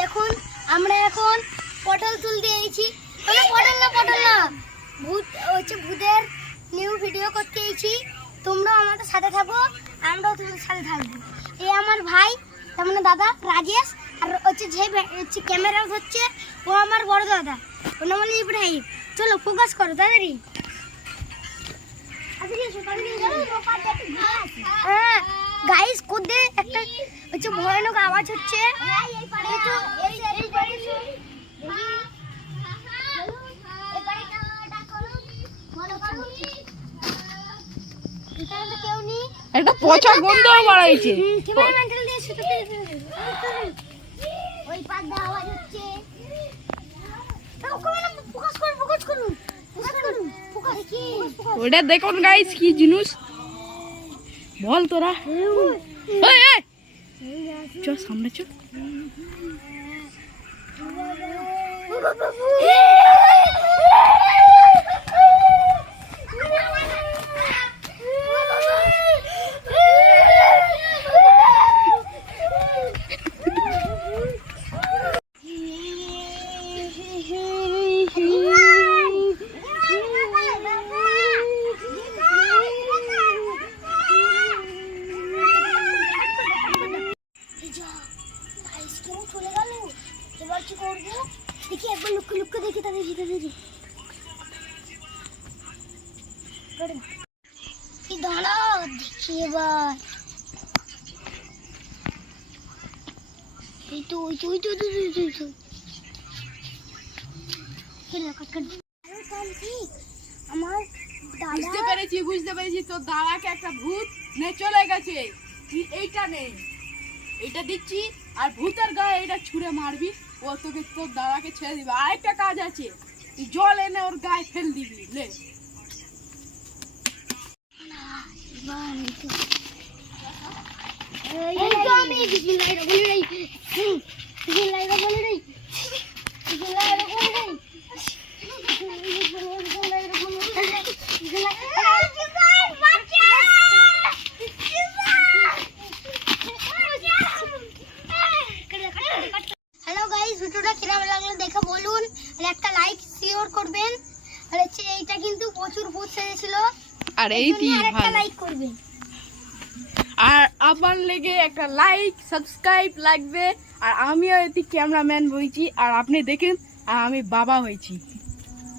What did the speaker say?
দেখুন আমরা এখন পটল তুলতে এসেছি। পটল না ভূত হচ্ছে, ভূতের নিউ ভিডিও করতে এসেছি। তোমরাও আমাদের সাথে থাকো, আমরাও তোমাদের সাথে থাকবো। এই আমার ভাই, তার মানে দাদা রাজেশ, আর হচ্ছে যে হচ্ছে ক্যামেরা হচ্ছে ও আমার বড় দাদা, ওর নাম হলো ইব্রাহিম। চলো ফোকাস করো তাড়াতাড়ি। হ্যাঁ গাইস, কোদে একটা হচ্ছে ভয়ানক আওয়াজ হচ্ছে। একটা পচা গন্ধ বাড়াইছে। ওই পাশে আওয়াজ হচ্ছে। ওটা দেখুন গাইস কি জিনিস বল তোরা। চ সামনে চ। এবার কি করবো দেখি, একবার লুক্কে দেখি তাদের ভিতরে দাঁড়াও দেখি এবার। এই তো ওই তো ওই তো আমার বুঝতে পেরেছি তোর দাদাকে একটা ভূত নে চলে গেছে। তুই এইটা নে, এইটা দিচ্ছি, আর ভূতের গায়ে এটা ছুঁড়ে মারবি, ও তোকে তোর দাদাকে ছেড়ে দিবে। আরেকটা কাজ আছে, তুই জল এনে ওর গায়ে ফেল দিবি। লে ভিডিওটা কিরকম লাগলো দেখে বলুন, আর একটা লাইক শিওর করবেন। আর হচ্ছে এইটা কিন্তু প্রচুর ভূত সেজেছিল, আর এইটি একটা লাইক করবেন। আর আপনার লেগে একটা লাইক সাবস্ক্রাইব লাগবে। আর আমিও এটি ক্যামেরাম্যান হয়েছি, আর আপনি দেখেন আর আমি বাবা হয়েছি।